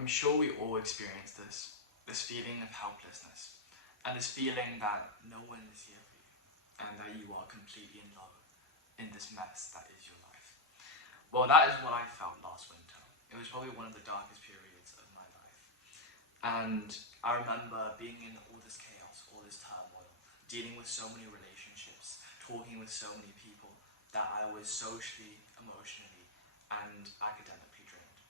I'm sure we all experience this feeling of helplessness, and this feeling that no one is here for you, and that you are completely alone in this mess that is your life. Well, that is what I felt last winter. It was probably one of the darkest periods of my life. And I remember being in all this chaos, all this turmoil, dealing with so many relationships, talking with so many people, that I was socially, emotionally, and academically drained.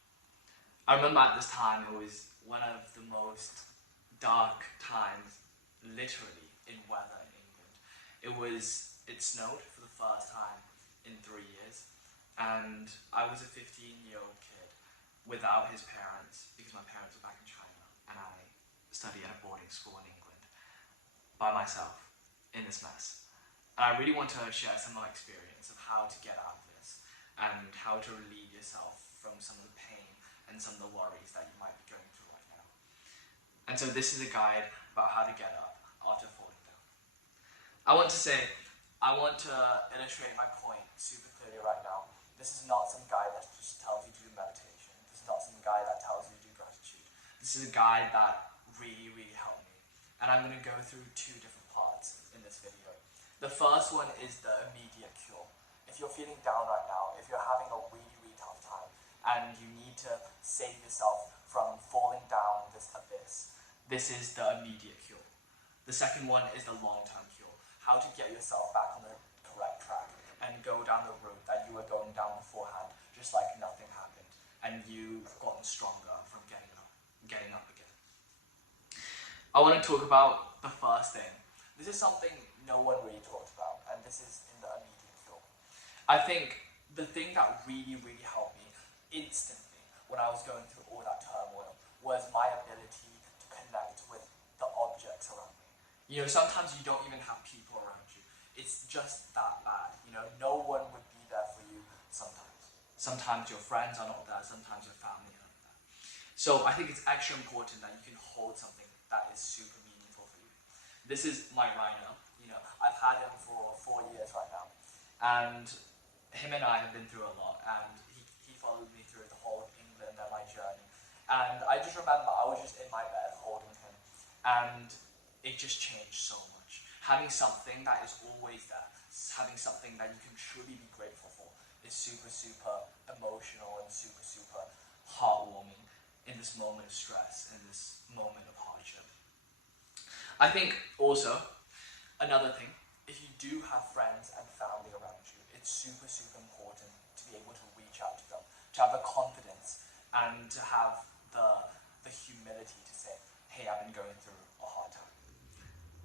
I remember at this time it was one of the most dark times, literally, in weather in England. It snowed for the first time in 3 years, and I was a 15-year-old kid without his parents because my parents were back in China, and I studied at a boarding school in England by myself in this mess. And I really want to share some of my experience of how to get out of this and how to relieve yourself from some of the pain and some of the worries that you might be going through right now. And so this is a guide about how to get up after falling down. I want to illustrate my point super clearly right now. This is not some guide that just tells you to do meditation. This is not some guide that tells you to do gratitude. This is a guide that really, really helped me. And I'm going to go through two different parts in this video. The first one is the immediate cure. If you're feeling down right now, if you're having a really, really tough time, and you need to save yourself from falling down this abyss, this is the immediate cure. The second one is the long-term cure. How to get yourself back on the correct track and go down the route that you were going down beforehand, just like nothing happened, and you've gotten stronger from getting up again. I want to talk about the first thing. This is something no one really talks about, and this is in the immediate cure. I think the thing that really, really helped me instantly when I was going through all that turmoil was my ability to connect with the objects around me. You know, sometimes you don't even have people around you. It's just that bad. You know, no one would be there for you sometimes. Sometimes your friends are not there, sometimes your family are not there. So I think it's extra important that you can hold something that is super meaningful for you. This is my rhino. You know, I've had him for 4 years right now. And him and I have been through a lot, and he followed me through the whole of England and my journey. And I just remember I was just in my bed holding him, and it just changed so much. Having something that is always there, having something that you can truly be grateful for, is super, super emotional and super, super heartwarming in this moment of stress, in this moment of hardship. I think also, another thing, if you do have friends and family around you, it's super, super important to be able to reach out to them, to have the confidence and to have the humility to say, hey, I've been going through a hard time.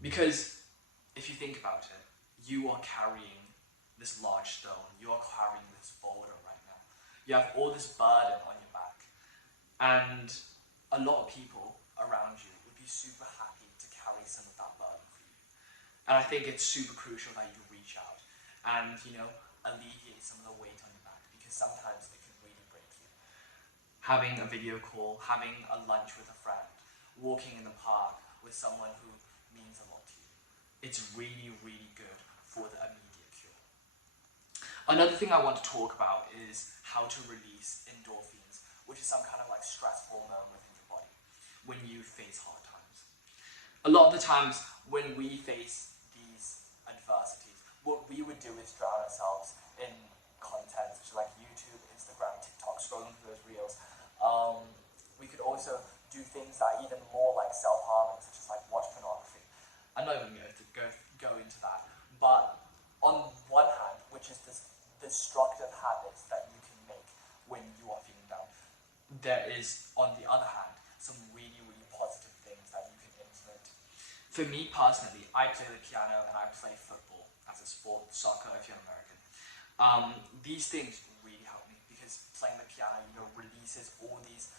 Because if you think about it, you are carrying this large stone, you are carrying this boulder right now. You have all this burden on your back. And a lot of people around you would be super happy to carry some of that burden for you. And I think it's super crucial that you reach out and, you know, alleviate some of the weight on your back, because sometimes it can really break you. Having a video call, having a lunch with a friend, walking in the park with someone who means a lot to you. It's really, really good for the immediate cure. Another thing I want to talk about is how to release endorphins, which is some kind of like stress hormone within your body when you face hard times. A lot of the times when we face these adversities, what we would do is drown ourselves in content such as like YouTube, Instagram, TikTok, scrolling through those reels. We could also do things that are even more like self-harming, such as like watch pornography. I'm not even going to go into that. But on one hand, which is this destructive habits that you can make when you are feeling down, there is, on the other hand, some really, really positive things that you can implement. For me personally, I play the piano and I play football as a sport, soccer if you're American. These things really help me because playing the piano, you know, releases all these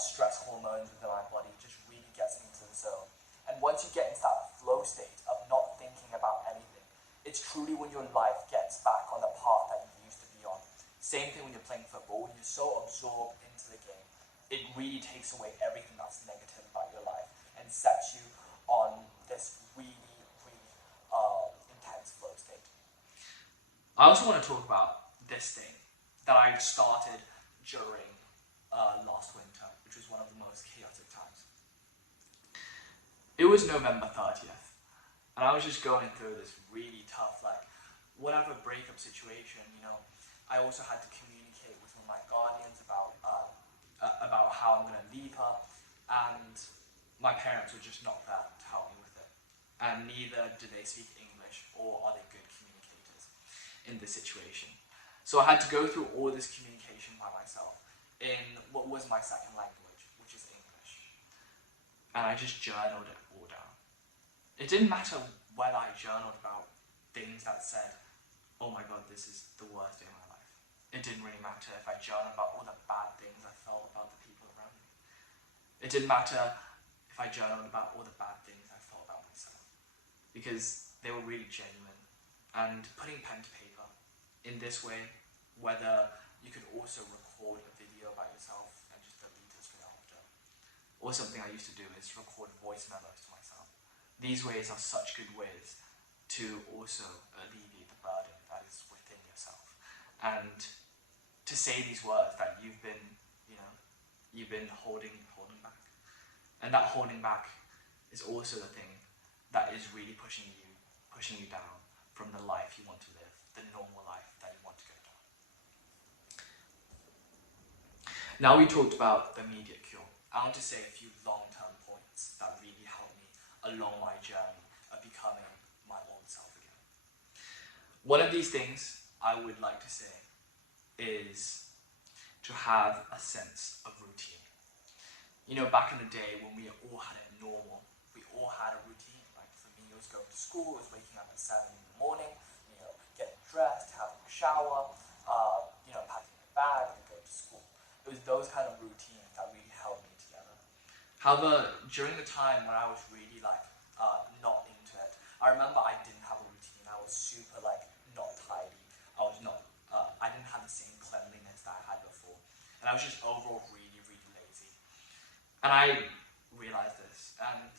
stress hormones within my body, just really gets me into the zone. And once you get into that flow state of not thinking about anything, it's truly when your life gets back on the path that you used to be on. Same thing when you're playing football, when you're so absorbed into the game, it really takes away everything that's negative about your life and sets you on this really, really intense flow state. I also want to talk about this thing that I started during last winter, which was one of the most was November 30th, and I was just going through this really tough, like, whatever breakup situation, you know. I also had to communicate with my guardians about how I'm going to leave her, and my parents were just not there to help me with it. And neither do they speak English or are they good communicators in this situation. So I had to go through all this communication by myself in what was my second language, which is English. And I just journaled it all down. It didn't matter whether I journaled about things that said, oh my god, this is the worst day of my life. It didn't really matter if I journaled about all the bad things I felt about the people around me. It didn't matter if I journaled about all the bad things I felt about myself, because they were really genuine. And putting pen to paper in this way, whether you could also record a video about yourself and just delete it straight after, or something I used to do is record voice memos to myself. These ways are such good ways to also alleviate the burden that is within yourself, and to say these words that you've been holding back. And that holding back is also the thing that is really pushing you down from the life you want to live, the normal life that you want to go down. Now we talked about the immediate cure. I want to say a few long-term points that really helped me along my journey of becoming my old self again. One of these things I would like to say is to have a sense of routine. You know, back in the day when we all had it normal, we all had a routine. Like for me, it was going to school, it was waking up at 7 in the morning, you know, getting dressed, having a shower, packing a bag and going to school. It was those kind of routines that really held me together. However, during the time when I was really not into it, I remember I didn't have a routine. I was super not tidy. I didn't have the same cleanliness that I had before. And I was just overall really, really lazy. And I realized this. And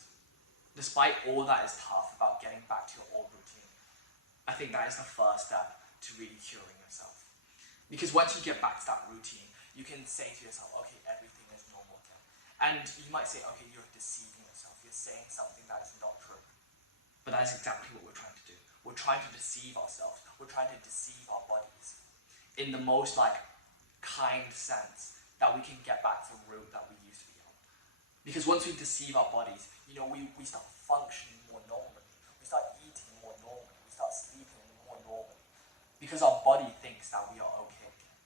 despite all that is tough about getting back to your old routine, I think that is the first step to really curing yourself. Because once you get back to that routine, you can say to yourself, okay, everything is normal again. And you might say, okay, you're deceiving yourself. You're saying something that is not true. But that is exactly what we're trying to do. We're trying to deceive ourselves. We're trying to deceive our bodies in the most kind sense that we can get back to the route that we used to be on. Because once we deceive our bodies, we start functioning more normally. We start eating more normally. We start sleeping more normally. Because our body thinks that we are okay again.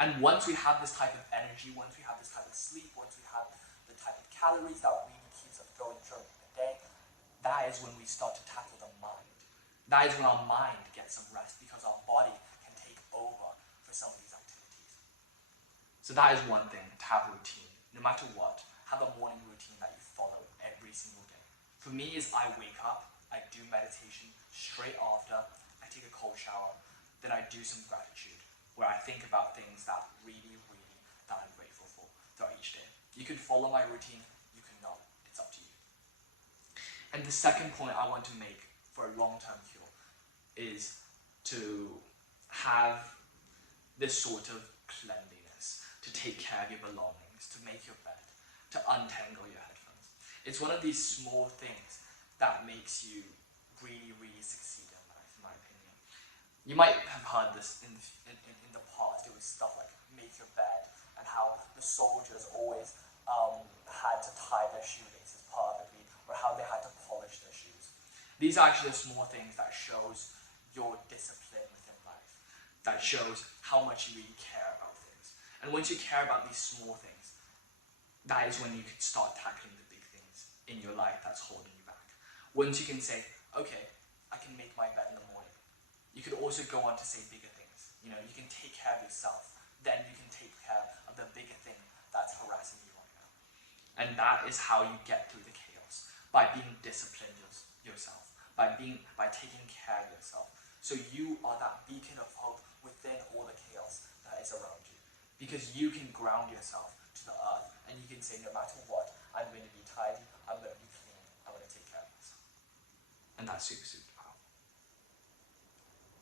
And once we have this type of energy, once we have this type of sleep, once we have the type of calories that really keeps us going during the day, that is when we start to tackle the mind. That is when our mind gets some rest, because our body can take over for some of these activities. So that is one thing, to have a routine. No matter what, have a morning routine that you follow every single day. For me, is I wake up, I do meditation. Straight after, I take a cold shower. Then I do some gratitude, where I think about things that that I'm grateful for throughout each day. You can follow my routine, you can not. It's up to you. And the second point I want to make for a long-term cure is to have this sort of cleanliness, to take care of your belongings, to make your bed, to untangle your headphones. It's one of these small things that makes you really, really succeed in life, in my opinion. You might have heard this in the past. It was stuff like make your bed, and how the soldiers always had to tie their shoelaces perfectly, or how they had to polish their shoes. These are actually the small things that shows your discipline within life, that shows how much you really care about things. And once you care about these small things, that is when you can start tackling the big things in your life that's holding you back. Once you can say, okay, I can make my bed in the morning, you could also go on to say bigger things. You can take care of yourself, then you can take care of the bigger thing that's harassing you right now. And that is how you get through the chaos, by being disciplined yourself, by taking care of yourself. So you are that beacon of hope within all the chaos that is around you. Because you can ground yourself to the earth, and you can say, no matter what, I'm going to be tidy, I'm going to be clean, I'm going to take care of myself. And that's super, super powerful.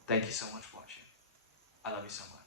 Thank you so much for watching. I love you so much.